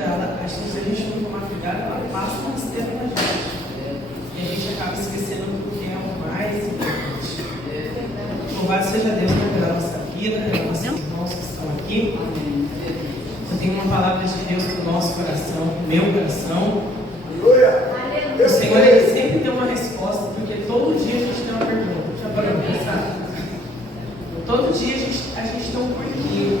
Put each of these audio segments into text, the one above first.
vida, se a gente não tomar cuidado, ela passa uma rasteira na gente. E a gente acaba esquecendo do que é o mais importante. Louvado seja Deus pela nossa vida, pelos nossos irmãos que estão aqui. Eu tenho uma palavra de Deus para o nosso coração, para o meu coração. O Senhor, Ele sempre tem uma resposta, porque todo dia a gente tem uma pergunta. Já parou para pensar? Todo dia a gente tem um porquê.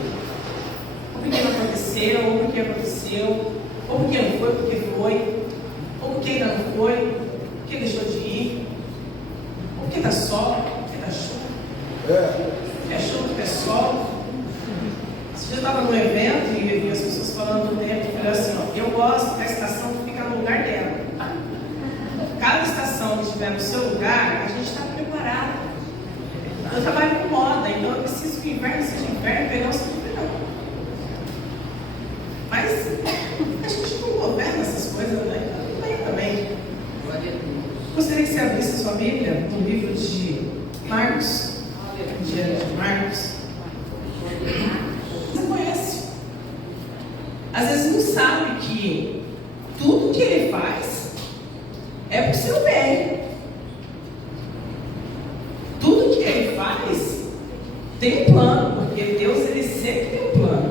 Ou porque não aconteceu, ou porque aconteceu, ou porque não foi, porque foi, ou porque ainda não foi, porque deixou de ir, ou porque está sol, porque está chuva. É chuva, porque é sol. Esse dia eu estava num evento e eu vi as pessoas falando do tempo, eu falei assim, ó, eu gosto da estação que fica no lugar dela. Cada estação que estiver no seu lugar, a gente está preparado. Eu trabalho com moda, então eu preciso que o inverno seja inverno, verão seja verão. Mas a gente não governa essas coisas, né? Tudo bem também. Gostaria que você abrisse a sua Bíblia no livro de Marcos. Evangelho de Marcos. Você conhece? Às vezes não sabe que tudo que ele faz é para o seu bem. Tudo que ele faz tem um plano, porque Deus ele sempre tem um plano.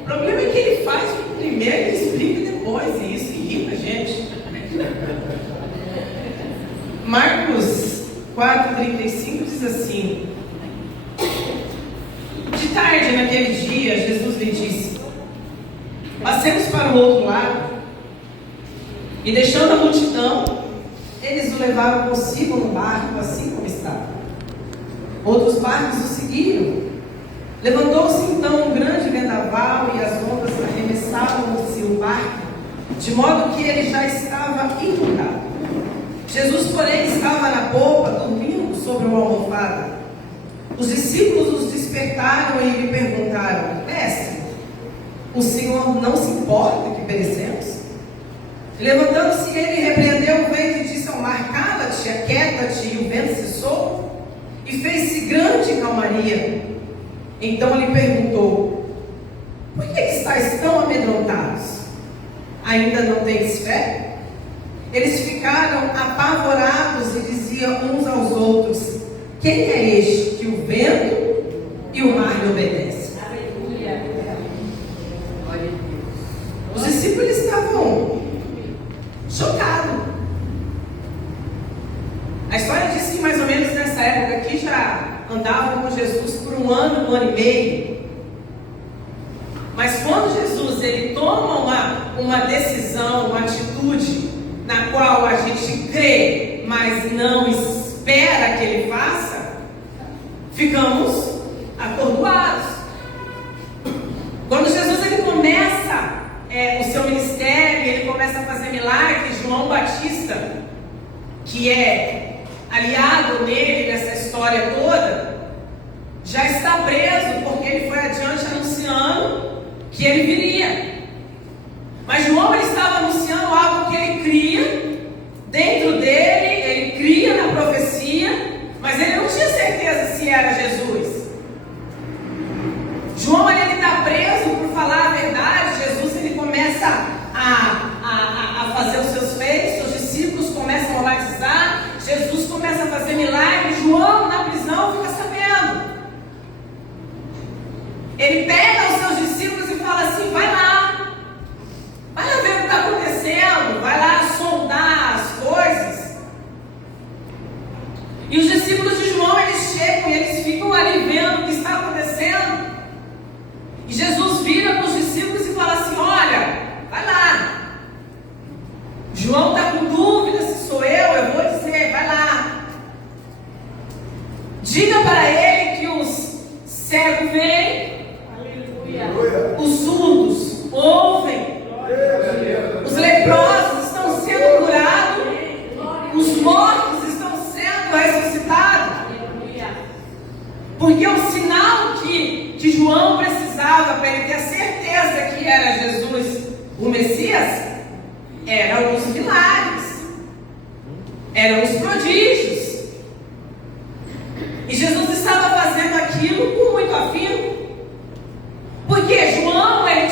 O problema é que ele faz primeiro e explica depois, e isso irrita a gente. Marcos 4,35 diz assim: de tarde naquele dia, Jesus lhe disse: passemos para o outro lado. E deixando a multidão, eles o levaram consigo no barco, assim como estava. Outros barcos o seguiram. Levantou-se então um grande vendaval e as ondas arremessavam-se o barco, de modo que ele já estava inundado. Jesus, porém, estava na popa, dormindo sobre uma almofada. Os discípulos os despertaram e lhe perguntaram: Mestre, o Senhor não se importa que perecemos? Levantando-se ele, repreendeu o vento e disse ao mar: cala-te, aquieta-te, e o vento cessou, e fez-se grande calmaria. Então lhe perguntou: por que estáis tão amedrontados? Ainda não tens fé? Eles ficaram apavorados e diziam uns aos outros: quem é este que o vento e o mar lhe obedecem? Aleluia. Os discípulos estavam chocados. A história diz que mais ou menos nessa época aqui já andavam com Jesus por um ano e meio. Mas quando Jesus ele toma uma decisão, uma atitude na qual a gente crê, mas não espera que ele faça, ficamos atordoados. Quando Jesus ele começa o seu ministério, ele começa a fazer milagres, João Batista, que é aliado nele nessa história toda, já está preso porque ele foi adiante anunciando que ele viria. Mas João ele estava anunciando algo que ele cria dentro dele, ele cria na profecia, mas ele não tinha certeza se era Jesus. João ele está preso por falar a verdade. Jesus ele começa a fazer os seus feitos, os discípulos começam a batizar, Jesus começa a fazer milagres. João na prisão fica sabendo. Ele pega os seus discípulos e fala assim: vai lá ver o que está acontecendo, vai lá sondar as coisas. E os discípulos de João eles chegam e eles ficam ali vendo o que está acontecendo. E Jesus vira para os discípulos e fala assim: olha, vai lá. João está com dúvida se sou eu vou dizer, vai lá. Diga para ele que os cegos veem, os surdos ouvem, os leprosos estão sendo curados, os mortos estão sendo ressuscitados. Porque o sinal que João precisava para ele ter a certeza que era Jesus, o Messias, eram os milagres, eram os prodígios. E Jesus estava fazendo aquilo com muito afinco, porque João ele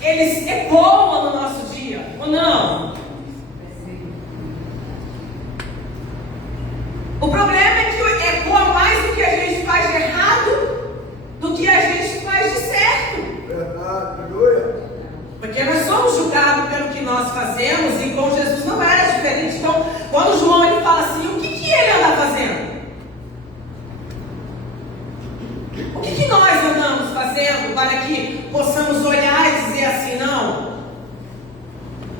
eles ecoam no nosso dia, ou não? O problema é que ecoa mais o que a gente faz de errado do que a gente faz de certo. Verdade, aleluia. Porque nós somos julgados pelo que nós fazemos, e com Jesus não era diferente. Então, quando João ele fala assim, o que ele anda fazendo? O que nós andamos fazendo para que possamos olhar e dizer assim, não,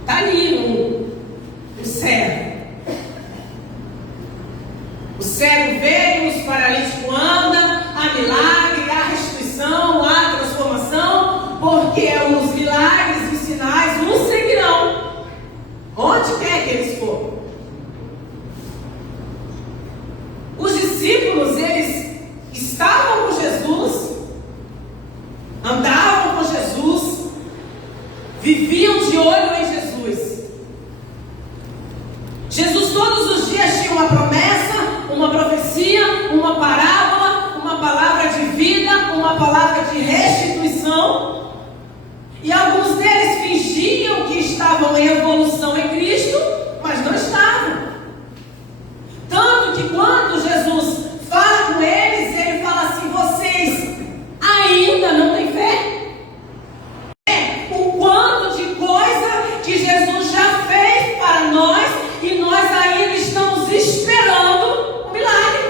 está ali o cego. O cego veio, os paralíticos andam, há milagre, há restituição, há transformação, porque os milagres e sinais nos seguirão, onde quer que eles forem. Os discípulos, eles estavam com Jesus, andavam com Jesus, viviam de olho em Jesus. Jesus todos os dias tinha uma promessa, uma profecia, uma parábola, uma palavra de vida, uma palavra de restituição. E alguns deles fingiam que estavam em evolução em Cristo, mas não estavam. Tanto que quando Jesus fala com eles, ele fala assim, vocês ainda não têm fé? O quanto de coisa que Jesus já fez para nós e nós ainda estamos esperando o milagre.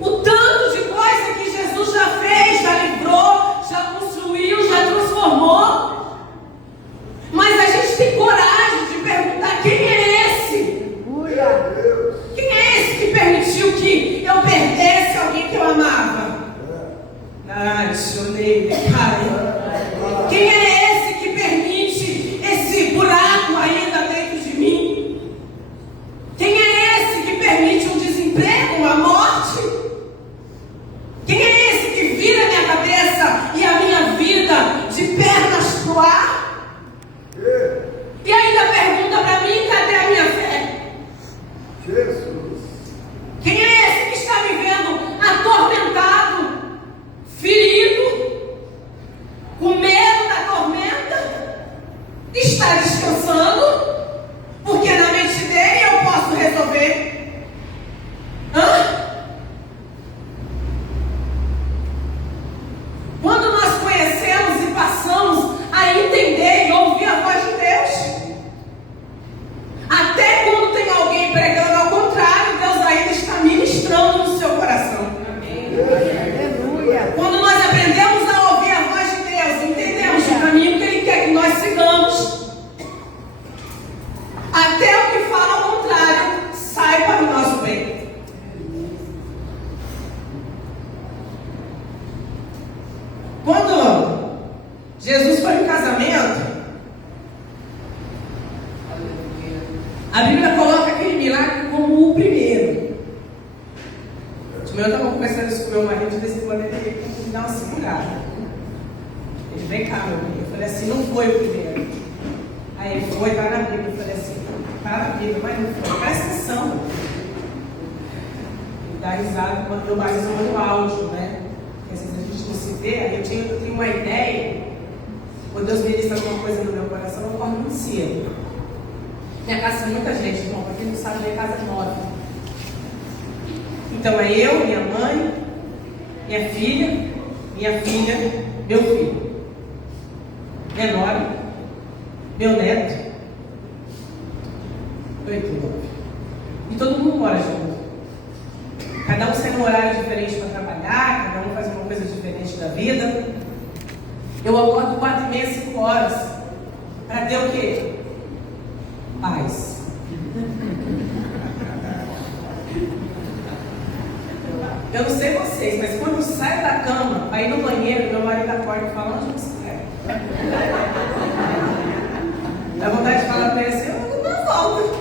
O tanto de coisa que Jesus já fez, já livrou, já construiu, já transformou. Mas a gente tem coragem de perguntar, quem é esse? Quem é esse que permitiu que eu perdesse alguém que eu amava? Chorei, cara. Quem é esse que permite esse buraco ainda dentro de mim? Quem é esse que permite um desemprego, uma morte? Quem é esse que vira minha cabeça e a minha vida de pernas pro ar? E ainda pergunta para mim, cadê a minha fé? Jesus. Quem é esse que está me vendo atormentado, ferido, com medo da tormenta, está descansando, porque na mente dele eu posso resolver? Quando nós conhecemos e passamos a entender e ouvir a voz de Deus, até quando tem alguém pregando ao contrário, Deus ainda está ministrando no seu coração. Aleluia. Quando nós aprendemos a ouvir a voz de Deus, entendemos o caminho que Ele quer que nós sigamos, até o que fala ao contrário sai para o nosso bem. Quando Jesus foi em casamento, a Bíblia coloca aquele milagre como o primeiro. Eu estava conversando isso com meu marido, de vez em quando ele tem que me dar uma segurada. Ele vem cá, meu amigo. Eu falei assim, não foi o primeiro. Aí ele foi, está na Bíblia. Eu falei assim, está na Bíblia, mas não foi. Presta atenção. Ele dá risada, eu mais no áudio, né? Porque às vezes a gente não se vê, aí eu tenho uma ideia. Quando Deus ministra alguma coisa no meu coração, eu acordo muito cedo. Minha casa tem muita gente, irmão. Para quem não sabe, minha casa é 9. Então é eu, minha mãe, minha filha, meu filho, menor, meu neto, 8, 9. E todo mundo mora junto. Cada um sai num horário diferente para trabalhar, cada um faz uma coisa diferente da vida. Eu acordo 4h30, 5 horas, para ter o quê? Paz. Eu não sei vocês, mas quando eu saio da cama para ir no banheiro, meu marido acorda e fala, onde você quer? Dá vontade de falar para ele assim, eu vou dar uma volta.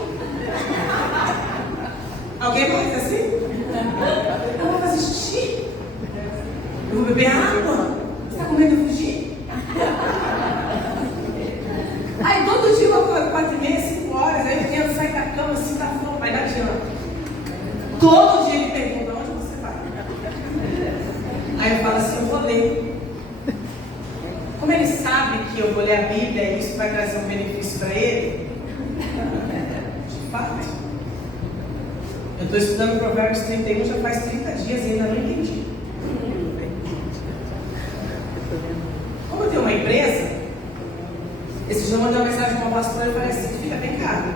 Alguém pode dizer assim? Eu vou fazer xixi? Eu vou beber água? Você está com medo de eu fugir? Aí todo dia eu acordo 4h30, 5 horas, aí eu tento sair da cama assim, tá fome, mas não adianta. Todo dia ele pergunta, onde você vai? Aí eu falo assim, eu vou ler. que eu vou ler a Bíblia e isso vai trazer um benefício para ele? De fato. Eu estou estudando Provérbios 31 já faz 30 dias e ainda não entendi. Como eu tenho uma empresa, esse dia eu mandei uma mensagem para uma pastora e falei assim: filha, vem cá.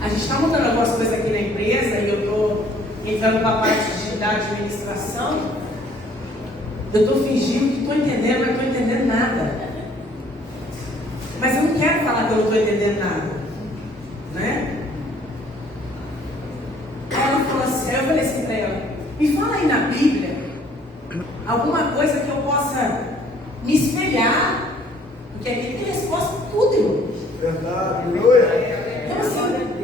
A gente está montando algumas coisas aqui na empresa e eu estou entrando para a parte da administração. Eu estou fingindo que estou entendendo, mas não estou entendendo nada. Mas eu não quero falar que eu não estou entendendo nada, né? Aí ela falou assim, aí eu falei assim para ela: me fala aí na Bíblia alguma coisa que eu possa me espelhar, porque aqui tem resposta para tudo, irmão. Verdade, aleluia. Então assim,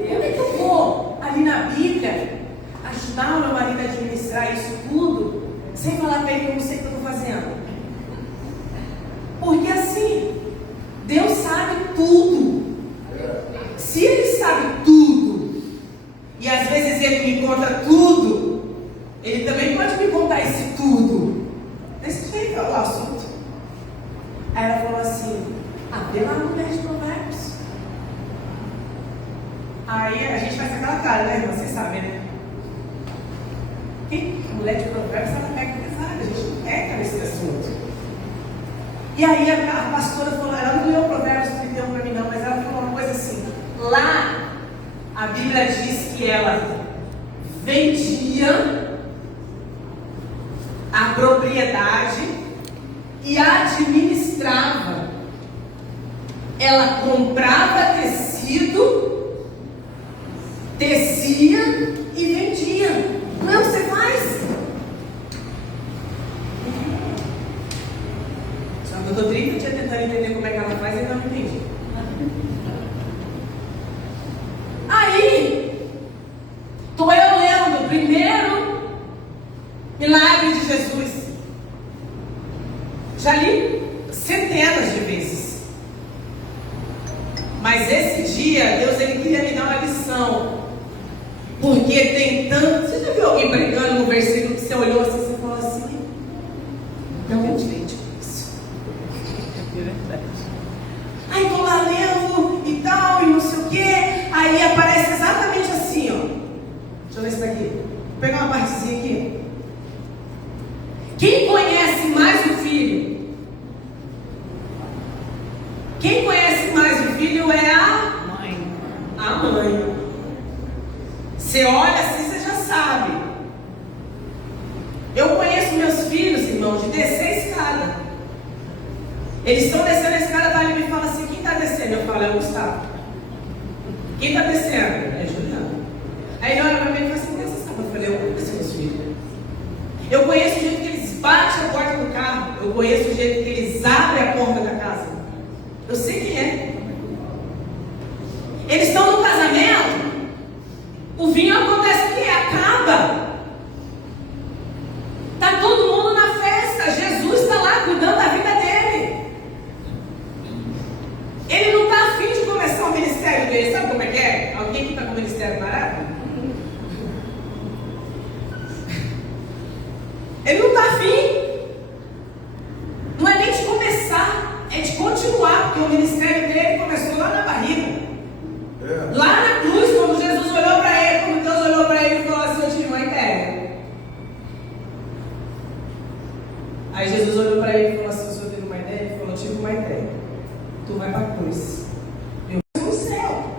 como é que eu vou ali na Bíblia ajudar o meu marido a administrar isso tudo, sem falar para ele que eu não sei o que eu estou fazendo? Porque assim, Deus sabe tudo. Se Ele sabe tudo, e às vezes Ele me conta tudo, Ele também pode me contar esse tudo. Desse jeito é o assunto. Aí ela falou assim: vê lá no mulher de Provérbios. Aí a gente faz aquela cara, né, irmã? Vocês sabem, né? A mulher de Provérbios, ela pega pesada, a gente não pega nesse assunto. E aí a pastora falou, ela não leu Provérbios 31 para mim não, mas ela falou uma coisa assim: lá a Bíblia diz que ela vendia a propriedade e administrava. Ela comprava tecido, tecia e vendia. Não é o que você faz? Só que eu estou 30 dias tentando entender como é que ela faz e ainda não entendi. Aí, estou eu lendo o primeiro milagre de Jesus. Já li centenas de vezes. Mas esse dia, Deus ele queria me dar uma lição. Porque tem tanto. Você já viu alguém pregando no versículo que você olhou assim, você falou assim: não é diferente com isso. Aí estou lá lendo e tal, e não sei o quê. Aí aparece exatamente assim, ó. Deixa eu ver isso daqui. Vou pegar uma partezinha aqui. Quem conhece mais o filho? Quem conhece mais o filho é a mãe. A mãe. Você olha assim, você já sabe. Eu conheço meus filhos, irmãos, de descer a escada. Eles estão descendo a escada, ele me fala assim: quem está descendo? Eu falo: é o Gustavo. Quem está descendo? É Juliana. Aí ele olha para mim e fala assim: você sabe? Eu falei: eu conheço meus filhos. Eu conheço o jeito que eles batem a porta do carro. Eu conheço o jeito que eles abrem a porta da casa. Eu sei quem é. Eles estão no casamento. O vinho acontece o quê? Acaba. Está todo mundo na festa. Jesus está lá cuidando da vida dele. Ele não está afim de começar o ministério dele. Sabe como é que é? Alguém que está com o ministério parado? Ele não está afim. Não é nem de começar, é de continuar, porque o ministério dele começou lá na barriga. Lá na cruz, quando Jesus olhou para ele, quando Deus olhou para ele e falou assim: eu tive uma ideia. Aí Jesus olhou para ele e falou assim: o senhor teve uma ideia? Ele falou: eu tive uma ideia. Tu vai para a cruz. Eu vou no céu.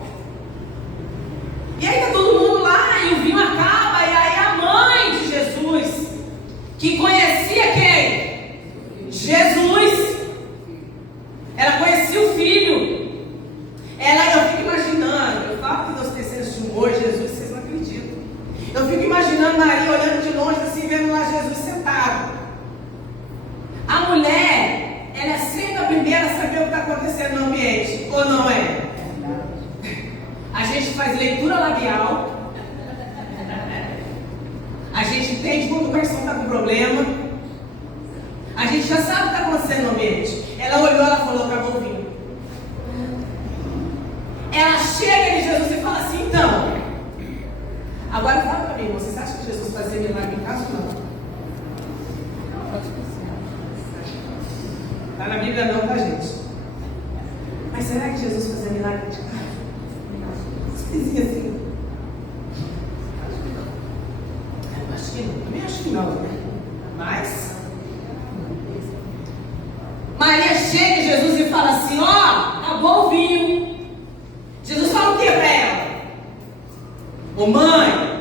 E aí está todo mundo lá, e o vinho acaba, e aí a mãe de Jesus, que conhecia quem? Jesus. Ela conhecia o filho. Eu fico imaginando, eu falo que Deus tem senso de humor, Jesus, vocês não acreditam. Eu fico imaginando Maria olhando de longe assim, vendo lá Jesus sentado. A mulher, ela é sempre a primeira a saber o que está acontecendo no ambiente, ou não é? A gente faz leitura labial, a gente entende quando o garçom está com problema, a gente já sabe o que está acontecendo no ambiente. Ela olhou, ela falou: acabou o vinho. Ela chega em Jesus e fala assim: então, agora fala para mim, vocês acham que Jesus fazia milagre em casa ou não? Está na Bíblia não, tá, gente? Mas será que Jesus fazia milagre de carro? Você dizia assim? Eu acho que não. Também acho que não, né? Mas Maria chega em Jesus e fala assim: ó, acabou o vinho. Jesus fala o que pra ela? Ô mãe.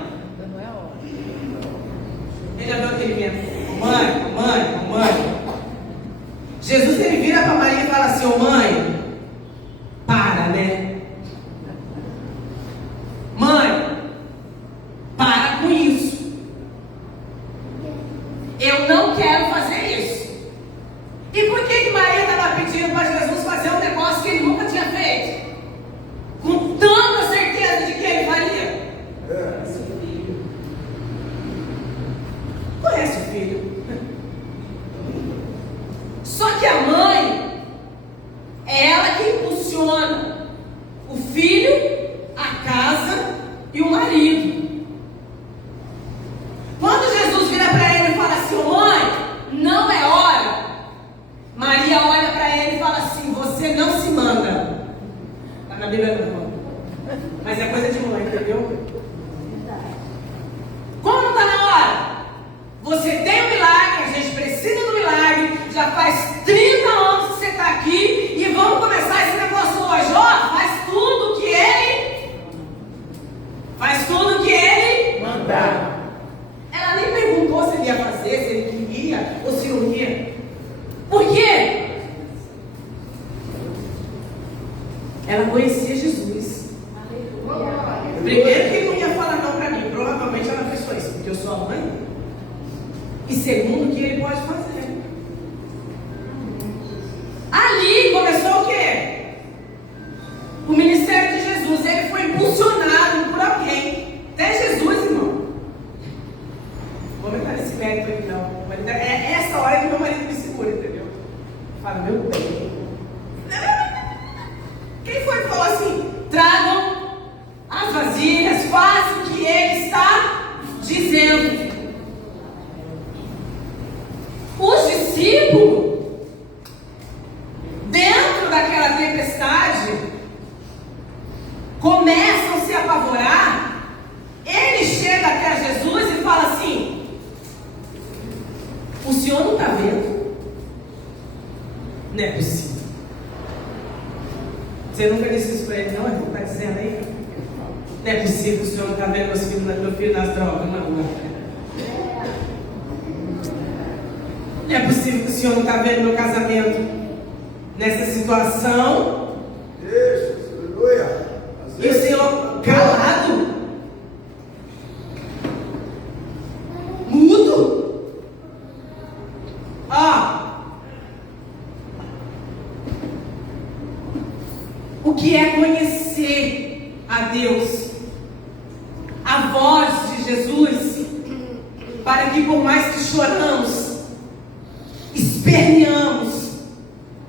Ele já viu aquele vinho? Mãe. Jesus ele vira para Maria e fala assim: ô mãe, para, né? Mãe, para com isso. Eu não quero fazer isso. E por que Maria estava pedindo para Jesus fazer um negócio que ele nunca tinha feito? Com tanta certeza de que ele faria. Conhece o filho? Só que a mãe é ela que impulsiona o filho, a casa e o marido. Quando Jesus vira para ele e fala assim: ô mãe, não é hora, Maria olha para ele e fala assim: você não se manda. Está na Bíblia não, mas é coisa de mãe, entendeu? Como não está na hora? Você tem um milagre, a gente precisa do milagre. Já faz 30 anos que você está aqui e vamos começar esse negócio hoje. Ó, faz tudo que ele mandar. Ela nem perguntou se ele ia fazer, se ele queria ou se não ia. Por quê? Ela conhecia Jesus. Primeiro que ele não ia falar não para mim. Provavelmente ela pensou isso, porque eu sou a mãe. E segundo, o que ele pode fazer. Ali começou o quê? O ministério de Jesus. Ele foi impulsionado por alguém. Até Jesus, irmão. Vou entrar nesse mérito aqui não. É essa hora que meu marido me segura, entendeu? Fala, meu bem. Quem foi que falou assim? Tragam as vasilhas, façam o que ele está dizendo. Os discípulos, dentro daquela tempestade, começam a se apavorar. Ele chega até Jesus e fala assim: o senhor não está vendo? Não é possível. Você nunca disse isso para ele, não? Ele está dizendo aí? Não é possível que o senhor não está vendo meu filho nas drogas, não. Não é possível que o senhor não está vendo meu casamento nessa situação. Aleluia. E o senhor calado, mudo. O que é conhecer a Deus, a voz de Jesus, para que por mais que choramos, esperneamos,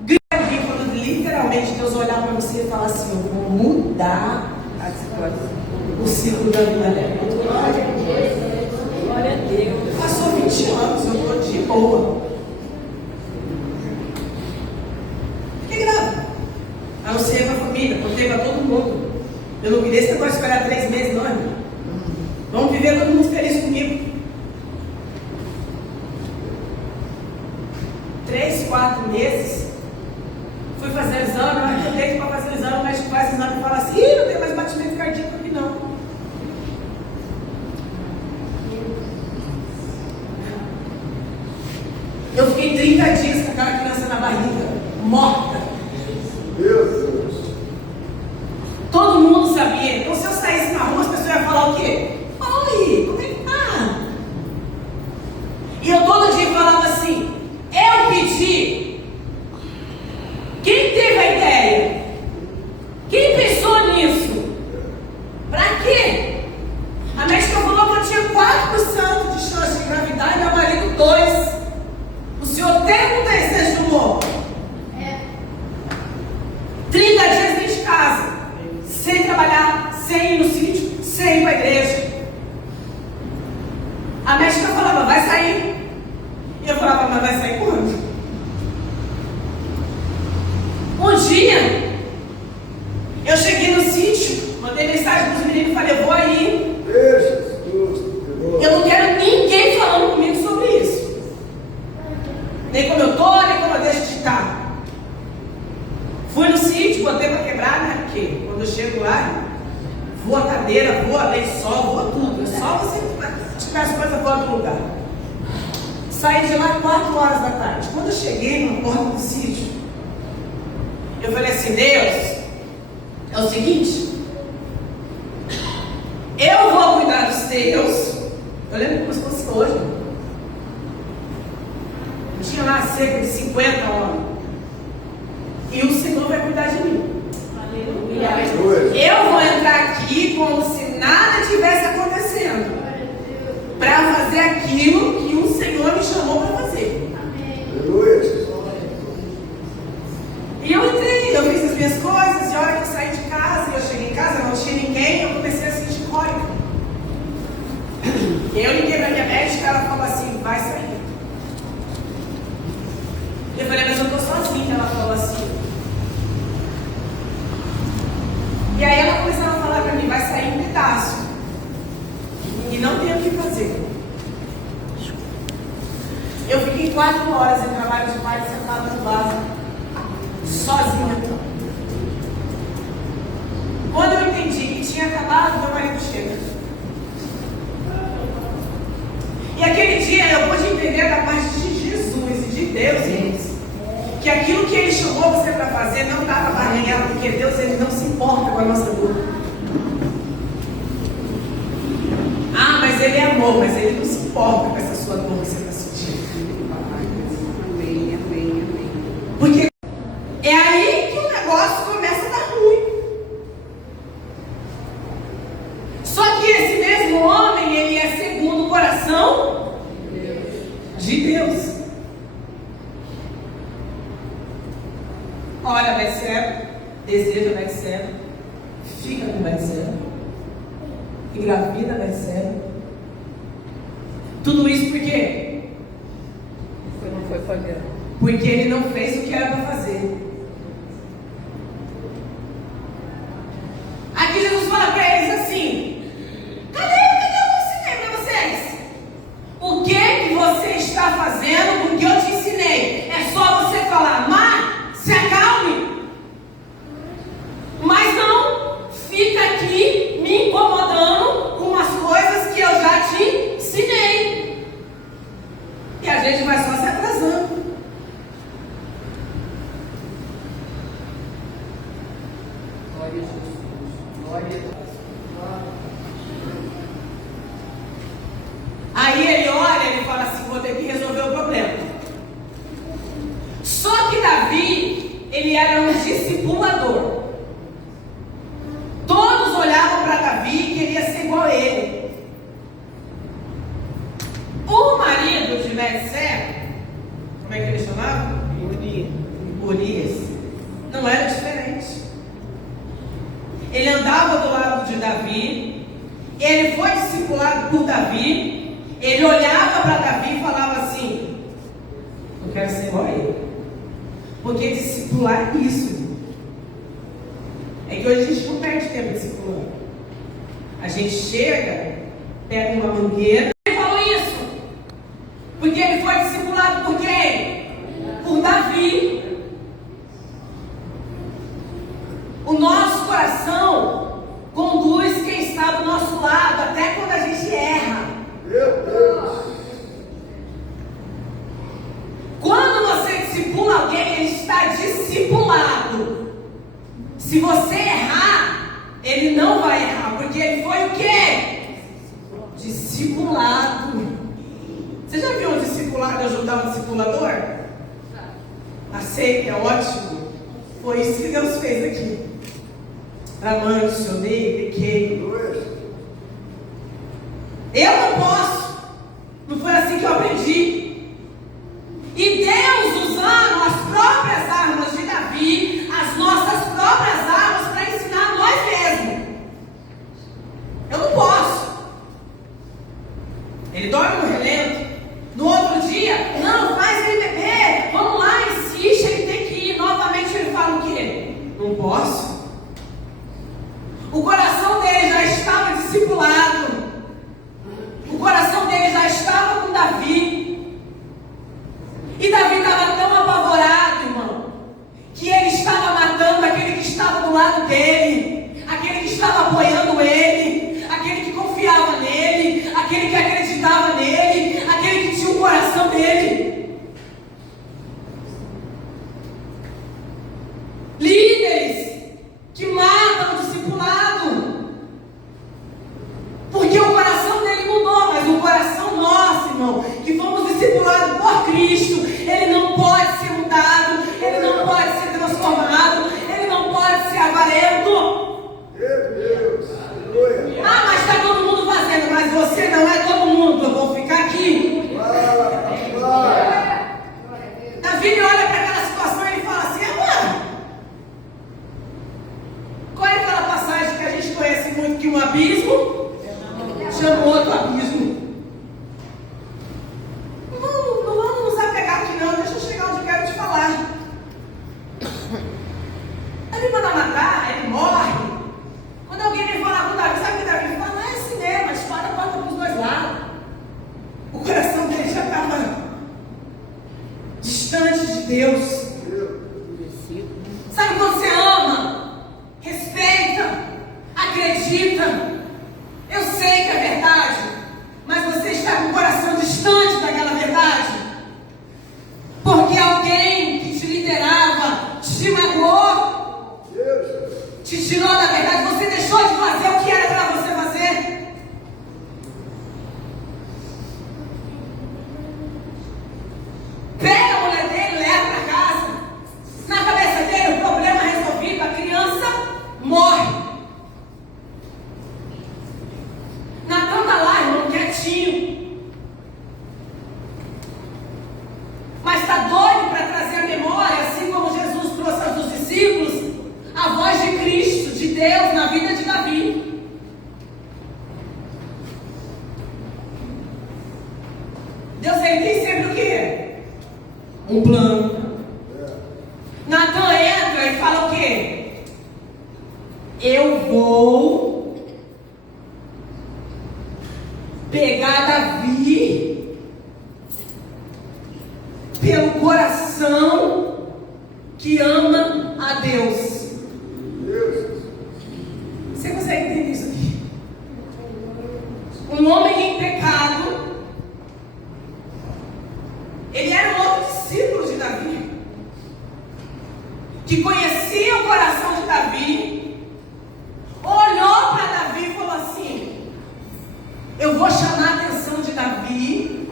gritamos, quando literalmente Deus olhar para você e falar assim: eu vou mudar a situação, o ciclo da vida dela. Glória a Deus. Passou 20 anos, eu estou de boa. Fiquei grávida. Anunciei para a família, contei para todo mundo. Eu não queria esse negócio de esperar 3 meses, não, irmão. Vamos viver todo mundo feliz comigo. 3, 4 meses. Fui fazer o exame, mas eu deito para fazer o exame, o médico faz o exame e fala assim: ih, não tem mais batimento cardíaco aqui não. Eu fiquei 30 dias com aquela criança na barriga, morta. Meu Deus. Todo mundo sabia. Então se eu saísse na rua, as pessoas iam falar o quê? Oi, como é que tá? E eu todo dia falava assim: eu pedi. Quem teve a ideia? Quem pensou nisso? Pra quê? A médica falou que eu tinha 4% de chance de engravidar e meu marido 2%. O senhor tem ou não tem? lá, voa cadeira, voa lençol, voa tudo. É só você tirar as coisas fora do lugar. Saí de lá 4 horas da tarde. Quando eu cheguei na porta do sítio, eu falei assim: Deus, é o seguinte, eu vou cuidar dos teus. Eu lembro como se fosse hoje. Eu tinha lá cerca de 50 homens. E o Senhor vai cuidar de mim. Aleluia. Eu vou entrar aqui como se nada tivesse acontecendo, para fazer aquilo que o Senhor me chamou para fazer. Aleluia. E eu entrei, eu fiz as minhas coisas, e a hora que eu saí de casa, eu cheguei em casa, não tinha ninguém, eu comecei a sentir cólica. E eu liguei para minha médica, ela falou assim: vai sair. Eu falei: mas eu estou sozinha. Ela falou assim. E aí ela começou a falar para mim: vai sair um pedaço. E não tem o que fazer. Eu fiquei 4 horas em trabalho de parto, sentada no vaso, sozinha. Quando eu entendi que tinha acabado, meu marido chega. E aquele dia eu pude entender da parte de Jesus e de Deus, irmãos, que aquilo que Ele chamou você para fazer não estava barganhado, porque Deus, Ele não se importa com a nossa dor. Ah, mas Ele é amor, mas Ele não se importa com essa sua dor que você está sentindo. Amém, amém, amém. Porque é aí que o negócio começa a dar ruim. Só que esse mesmo homem, ele é segundo o coração de Deus. Olha Betseba, deseja Betseba, fica com Betseba, engravida Betseba. Tudo isso por quê? Não foi pagando. Porque ele não fez o que era para fazer. Aqui Jesus fala para eles assim: cadê o que eu ensinei para vocês? O que você está fazendo com o que eu te ensinei? É só você falar: Mar, se acalme. Mas não fica aqui me incomodando com as coisas que eu já te ensinei. E a gente vai só se atrasando. Glória a Jesus. Glória a Deus. Aí ele olha e ele fala assim: vou ter que resolver o problema. Só que Davi, ele era um discipulador. Todos olhavam para Davi e queriam ser igual a ele. O marido de Betseba, como é que ele chamava? Urias. Não era diferente. Ele andava do lado de Davi. Ele foi discipulado por Davi. Ele olhava para Davi e falava assim: eu quero ser igual a ele. Porque discipular é isso. É que hoje a gente não perde tempo discipulando. A gente chega, pega uma mangueira. Ele falou isso porque ele foi discipulado por quem? Por Davi. O nosso coração conduz quem está do nosso lado, até quando a gente erra. Meu Deus. Quando você discipula alguém, ele está discipulado. Se você errar, ele não vai errar, porque ele foi o quê? Discipulado. Você já viu um discipulado ajudar um discipulador? Aceita, é ótimo. Foi isso que Deus fez aqui. Amante, sonei, pequei. Eu não posso. Não foi assim que eu aprendi. E Deus usando as próprias armas de Davi, as nossas próprias armas, para ensinar nós mesmos. Eu não posso. Ele dorme no relento. No outro dia, não, faz ele beber. Vamos lá, insiste, ele tem que ir. Novamente ele fala o quê? Não posso. O coração dele já estava discipulado. O coração abismo chamou outro abismo. Não vamos nos apegar aqui não, deixa eu chegar onde eu quero te falar. Ele manda matar, ele morre. Quando alguém me fala com Davi, sabe o que Davi fala? Não é cinema, espada corta para os dois lados. O coração dele já estava distante de Deus. Sabe quando você ama, respeita, acredita? Eu sei que é verdade, mas você está com o coração distante daquela verdade. Porque alguém que te liderava, te magoou, te tirou da verdade, você deixou de fazer o que era para você fazer. Pega a mulher dele, leva para casa. Na cabeça dele, o problema resolvido, a criança morre. Natan está lá, irmão, quietinho. Mas está doido para trazer a memória, assim como Jesus trouxe aos discípulos, a voz de Cristo, de Deus, na vida de Davi. Deus, ele tem sempre o quê? Um plano. Natan entra e fala o quê? Eu vou pegar Davi pelo coração que ama a Deus. Você consegue entender isso aqui? Um homem em pecado, ele era um outro discípulo de Davi, que conhecia o coração de Davi, olhou para Davi e falou assim: eu vou chamar a atenção de Davi,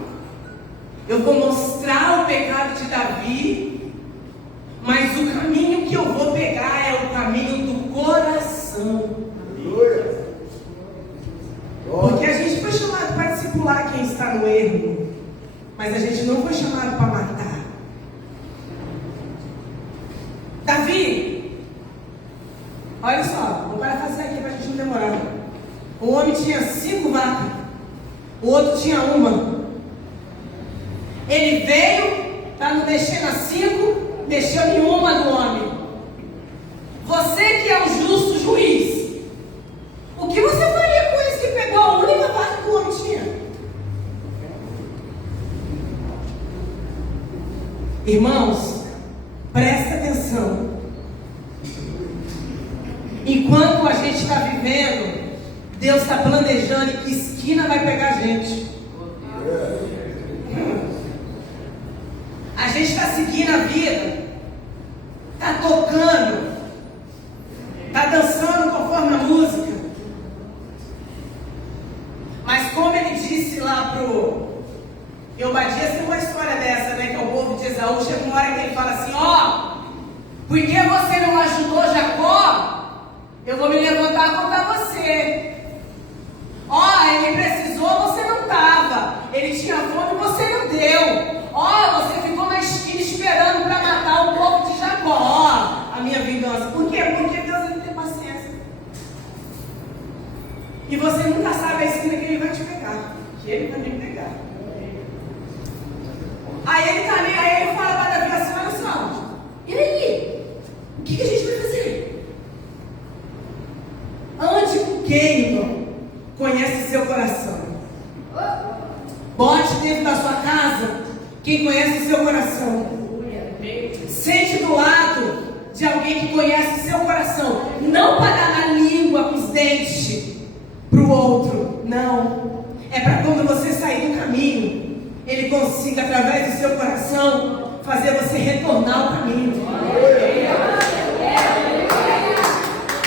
eu vou mostrar o pecado de Davi, mas o caminho que eu vou pegar é o caminho do coração. Porque a gente foi chamado para discipular quem está no erro, mas a gente não foi chamado para matar. Davi, olha só, vou parafrasear aqui para a gente não demorar. O homem tinha 5 vacas, o outro tinha 1. Ele veio para não mexer nas 5, mexeu em 1 do homem. Você que é o justo juiz, o que você faria com isso que pegou a única vaca que o homem tinha? Irmãos, presta atenção. Enquanto a gente está vivendo, Deus está planejando em que esquina vai pegar a gente. A gente está seguindo a vida, está tocando, está dançando conforme a música. Mas como ele disse lá pro Obadias, tem uma história dessa, né? Que é o povo de Esaú. Chega uma hora que ele fala assim: ó, porque você não ajudou Jacó, eu vou me levantar contra você. Ó, ele precisou, você não estava. Ele tinha fome, você não deu. Ó, você ficou na esquina esperando para matar o povo de Jacó. Ó, a minha vingança. Por quê? Porque Deus ele tem paciência. E você nunca sabe a esquina que ele vai te pegar. Que ele vai me pegar. Aí ele tá ali, aí ele fala para Davi assim: olha só, e aí? O que a gente vai fazer? Ande com quem, irmão? Conhece seu coração. Bote dentro da sua casa quem conhece seu coração. Sente do lado de alguém que conhece seu coração. Não para dar na língua com os dentes para o outro. Não. É para quando você sair do caminho, ele consiga, através do seu coração, fazer você retornar ao caminho.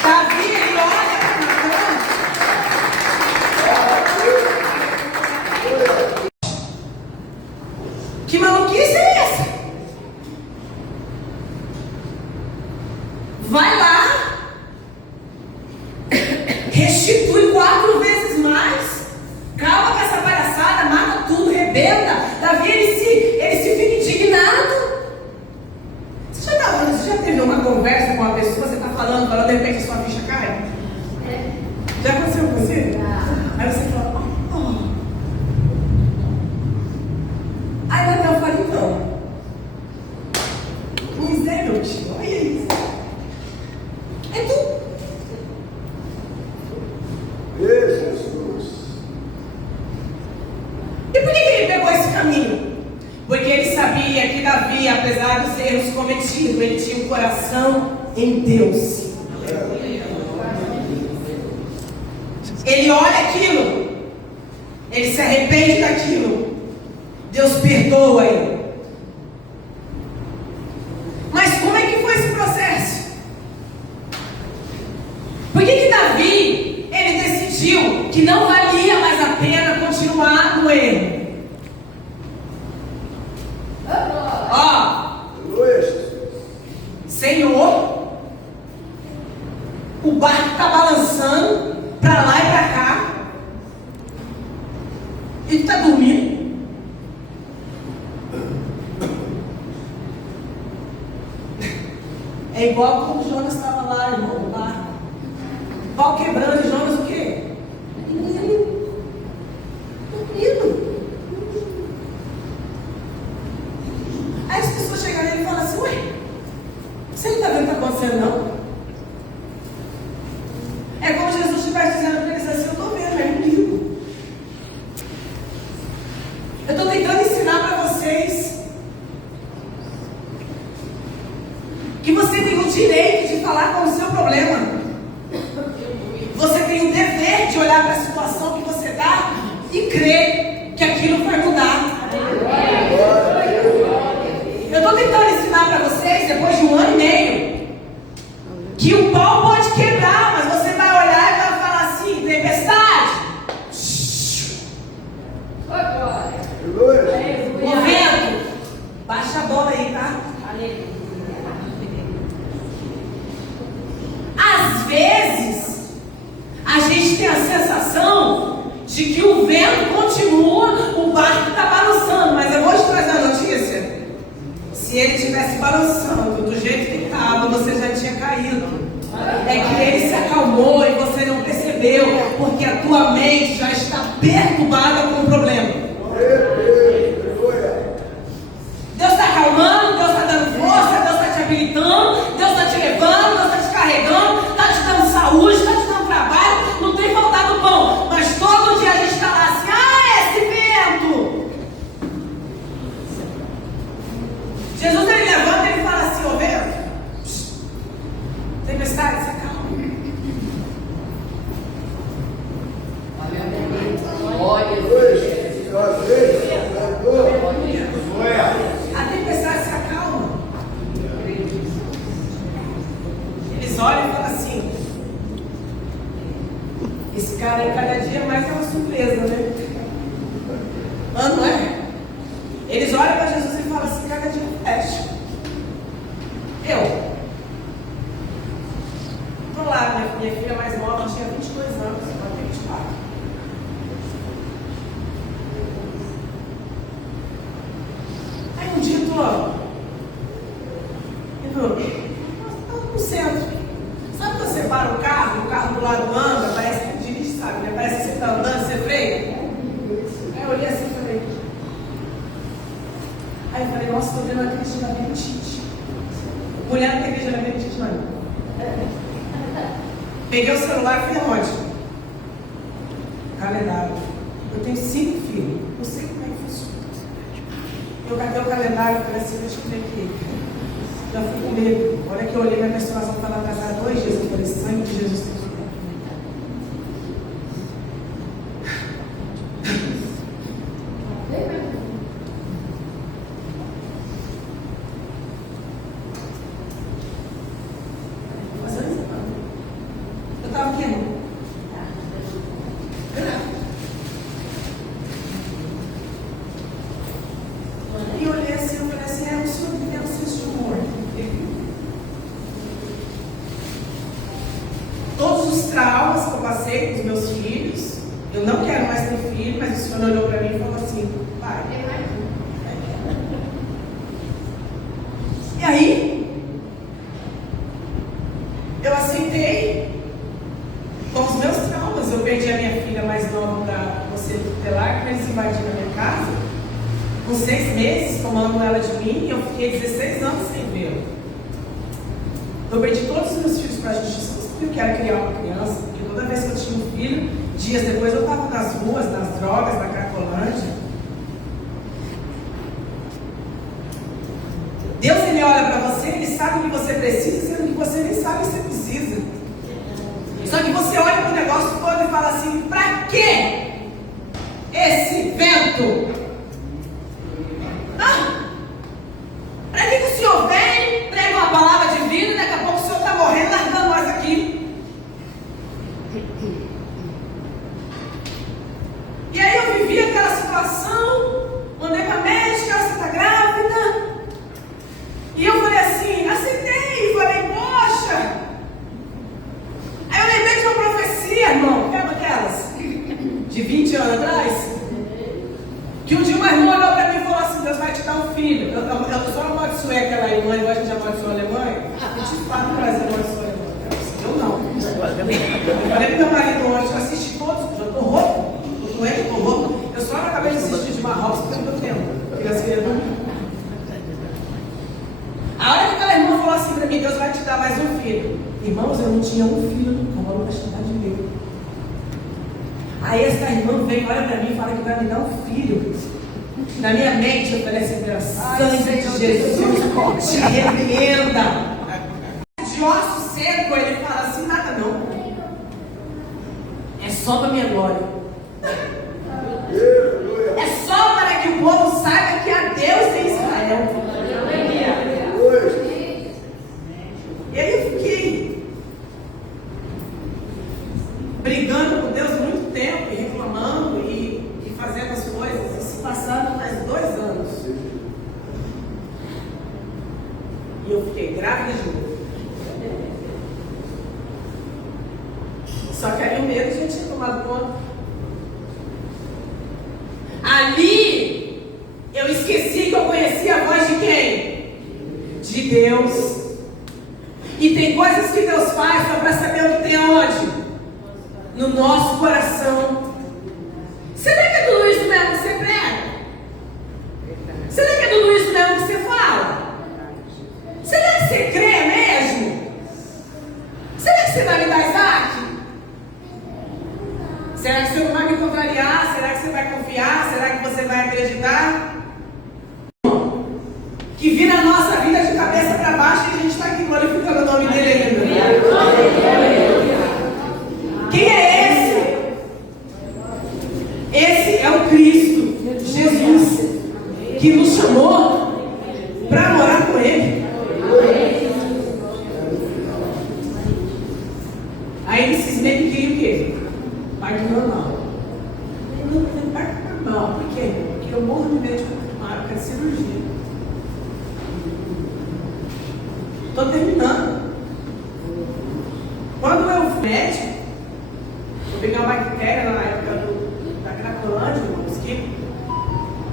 Davi, ele olha para Natan. Que maluquice é essa? Vai lá, restitui 4 vezes mais, acaba com essa palhaçada, mata tudo, rebenta. Davi, ele se fica indignado. Você já teve uma conversa com uma pessoa, você está falando, de repente a sua ficha cai? Já aconteceu com você? Aí você fala, Aí Natal fala, então, Moisés, meu tio, olha isso. É tu. Jesus. E por que ele pegou esse caminho? Porque ele sabia que Davi, apesar dos erros cometidos, ele tinha um coração em Deus. Ele olha aquilo, ele se arrepende daquilo, Deus perdoa ele. Mas como é que foi esse processo? Por que Davi, ele decidiu que não valia mais a pena continuar no erro? Senhor, o barco está balançando para lá e para cá, e tu está dormindo. É igual quando Jonas estava lá, irmão, no barco, pau quebrando, e Jonas o quê? Dormindo. Aí as pessoas chegam nele e falam assim, ué, você não está vendo o que está acontecendo, não? É como Jesus estivesse dizendo para eles assim, eu estou vendo, é comigo. Eu estou tentando ensinar para vocês que você tem o direito de falar com o seu problema. Você tem o dever de olhar para a situação que você está e crer que aquilo vai mudar. Eu estou tentando ensinar para vocês, depois de 1 ano e meio, que o pau pode quebrar, mas você vai olhar e vai falar assim, tempestade. O vento, baixa a bola aí, tá? Às vezes, a gente tem a sensação de que o vento continua, o barco está balançando, mas eu vou te trazer a notícia. Se ele estivesse balançando do jeito que estava, você já tinha caído. É que ele se acalmou e você não percebeu, porque a tua mente já está perturbada com o problema. Deus está acalmando, Deus está dando força, Deus está te habilitando, Deus está te levando, Deus está te carregando, está te dando saúde, está te dando trabalho, não tem faltado pão, mas todo dia a gente está lá assim, esse vento. Jesus ele levanta e ele fala assim, ô vento, tempestade, se acalma. A tempestade se acalma. Eles olham e falam assim, esse cara aí cada dia mais é uma surpresa, né? Não é? Eles olham para Jesus e falam assim, cada dia fecha. Estou lá, minha filha mais nova tinha 22 anos, agora tem 24. Aí um dia estou no centro. Sabe quando você para o carro do lado anda, parece que dirige, sabe, né? Parece que você está andando, você freia. Aí eu olhei assim e falei. Aí eu falei, nossa, estou vendo a crise da labirintite. Mulher não tem crise da labirintite, não. Peguei o celular e fui aonde? Calendário. Eu tenho 5 filhos. Não sei como é que funciona. Eu catei o calendário e falei assim, deixa eu ver aqui. Já fui com medo. A hora que eu olhei, minha menstruação estava atrasada 2 dias. Eu falei, sangue de Jesus tem que eu estava aqui, irmão. E eu olhei assim, eu falei assim, o senhor me deu um senso de humor. Todos os traumas que eu passei com os meus filhos, eu não quero mais ter filho, mas o senhor olhou para mim e falou assim, pai. E aí, eu aceitei com os meus traumas. perdi a minha filha mais nova para você tutelar, que eles invadiram a minha casa, com 6 meses, tomando ela de mim, e eu fiquei 16 anos sem vê-la. Eu perdi todos os meus filhos para a justiça, eu quero criar uma criança, porque toda vez que eu tinha um filho, dias depois eu estava nas ruas, nas drogas, na Cracolândia. Deus, Ele olha para você, Ele sabe o que você precisa, sendo que você nem sabe o que você precisa. Só que você olha para o negócio todo e fala assim: para que esse vento? Para que o Senhor vem, prega uma palavra de vida e daqui a pouco o Senhor está morrendo, largando nós aqui? E aí eu vivi aquela situação, mandei para a médica, ela está grávida. E eu falei assim, aceitei, falei, poxa. Aí eu lembrei de uma profecia, irmão, lembra aquelas? De 20 anos atrás? Que um dia uma irmã olhou para mim e falou assim: Deus vai te dar um filho. Eu só amaldiçoei aquela irmã, igual a gente amaldiçoou a Alemanha. Eu te falo no Brasil, amaldiçoou a Alemanha. Eu não. Eu falei pro meu marido ontem, eu assisti todos, eu tô rouco. Eu tô rouco. Eu só não acabei de assistir de Marrocos porque eu não tenho tempo. Porque as crianças não. A hora que aquela irmã falou assim para mim: Deus vai te dar mais um filho. Irmãos, eu não tinha um filho no colo para chamar de meu. Aí essa irmã vem, olha para mim e fala que vai me dar um filho. Na minha mente eu falei assim: pelo sangue de Jesus, te repreenda. De osso seco, ele fala assim: nada não. É só para minha glória. É só para que o povo saiba que há Deus em Israel. E aí eu fiquei brigando com Deus muito tempo, e reclamando e fazendo as coisas. E se passaram mais 2 anos. E eu fiquei grávida de novo. Só que aí o medo já tinha tomado conta. Ali eu esqueci que eu conhecia a voz de quem? De Deus. E tem coisas que Deus faz só para saber o que tem aonde? No nosso coração. Será que é tudo isso mesmo que você prega? Será que é tudo isso mesmo que você fala? Será que você crê mesmo? Será que você vai me dar Isaac? Será que você não vai me contrariar? Será que você vai confiar? Será que você vai acreditar? Que vira a nossa vida de cabeça para baixo e a gente está aqui glorificando o nome dele ainda. Quem é esse? Esse é o Cristo, Jesus, que nos chamou para morar com Ele. Aí ele cismei que queria o quê? Parto normal. Eu não tenho parto normal. Por quê? Porque eu morro de medo de uma época de cirurgia. Estou terminando. Quando eu fui médico, eu peguei uma bactéria na época da Cracolândia, do mosquito.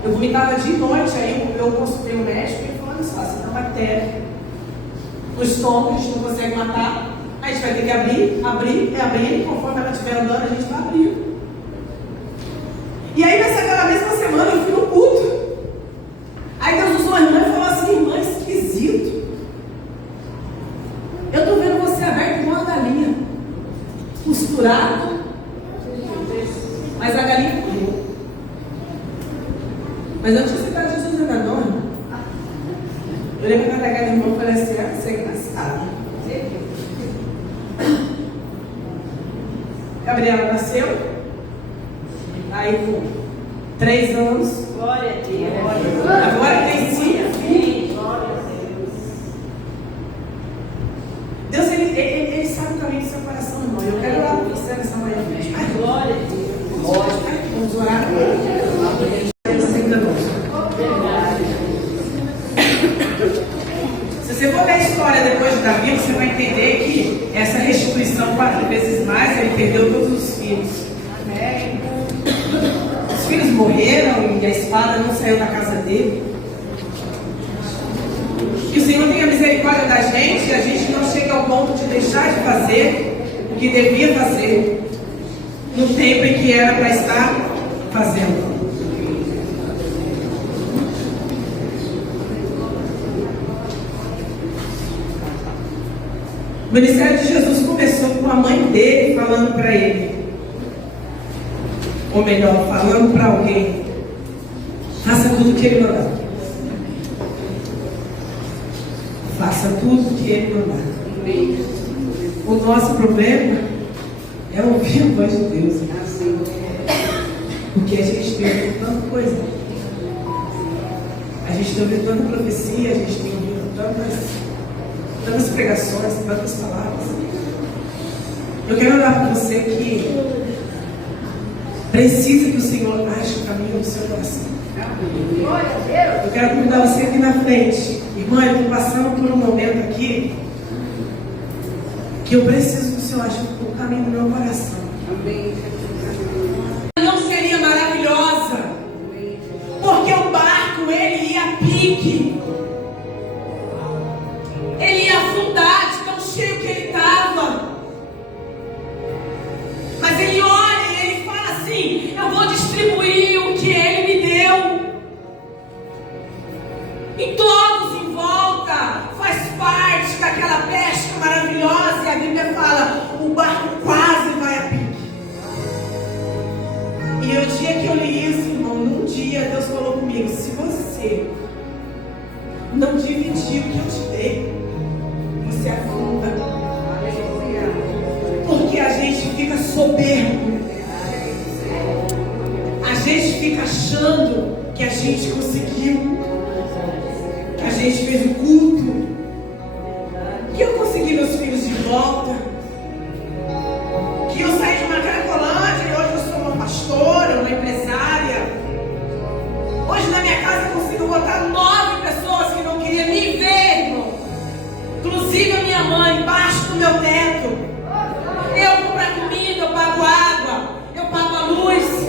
Eu vomitava de noite, aí eu consultei o médico e ele falou: olha só, você tem uma bactéria no estômago, a gente não consegue matar, a gente vai ter que abrir, conforme ela estiver andando, a gente vai abrir. E aí, naquela mesma semana, eu fui no culto. Aí Deus usou a irmã e falou assim: irmã, esquisito. Eu estou vendo você aberto com uma galinha, costurada, mas a galinha correu. Mas antes de você estar Jesus ainda não, irmão. Eu lembro que aquela irmã e falei assim: você é engraçado. Gabriela nasceu, aí com 3 anos. Glória a Deus. Agora tem 5 filhos. Deus, ele sabe o caminho do seu coração, irmão. Eu quero orar por você nessa manhã. Ai, glória a Deus. Vamos orar. Se você for ver a história depois de Davi, você vai entender que essa restituição 4 vezes mais, ele perdeu todos os filhos. Amém. Os filhos morreram e a espada não saiu da casa dele. Que o Senhor tenha misericórdia da gente e a gente não chegue ao ponto de deixar de fazer o que devia fazer. no tempo em que era para estar fazendo. O ministério de Jesus começou com a mãe dele falando para ele, ou melhor, falando para alguém: faça tudo o que ele mandar. Faça tudo o que ele mandar. O nosso problema é ouvir a voz de Deus. Porque a gente tem ouvido tanta coisa. A gente tem ouvido tanta profecia, a gente tem ouvido tantas pregações, tantas palavras. Eu quero orar para você que precisa que o Senhor ache o caminho do seu coração. Eu quero convidar você aqui na frente. Irmã, eu estou passando por um momento aqui que eu preciso que o Senhor ache o caminho do meu coração. Não seria maravilhosa? Porque o barco, ele ia a pique. Ele ia afundar de tão cheio que ele estava. Mas ele olha e ele fala assim: eu vou distribuir o que ele me deu. E todos em volta, faz parte daquela pesca maravilhosa. E a Bíblia fala: o barco quase vai a pique. E o dia que eu li isso, irmão, num dia Deus falou comigo: se você não dividir o que eu te dei, você afunda. Porque a gente fica soberbo. A gente fica achando que a gente conseguiu, que a gente fez o culto, que eu consegui meus filhos de volta, que eu saí de uma cracolândia e hoje eu sou uma pastora, uma empresária. Hoje na minha casa eu consigo botar 9 pessoas que não queriam me ver, irmão. Inclusive a minha mãe, embaixo do meu teto. Eu compro a comida, eu pago água, eu pago a luz,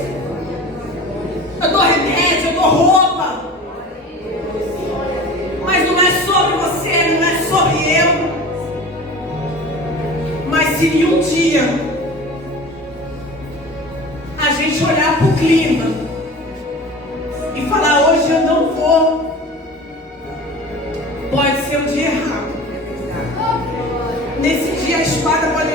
eu dou remédio, eu dou roupa. Mas não é sobre você, não é sobre eu. Mas se um dia a gente olhar para o clima e falar: hoje eu não vou, pode ser um dia errado. Nesse dia a espada pode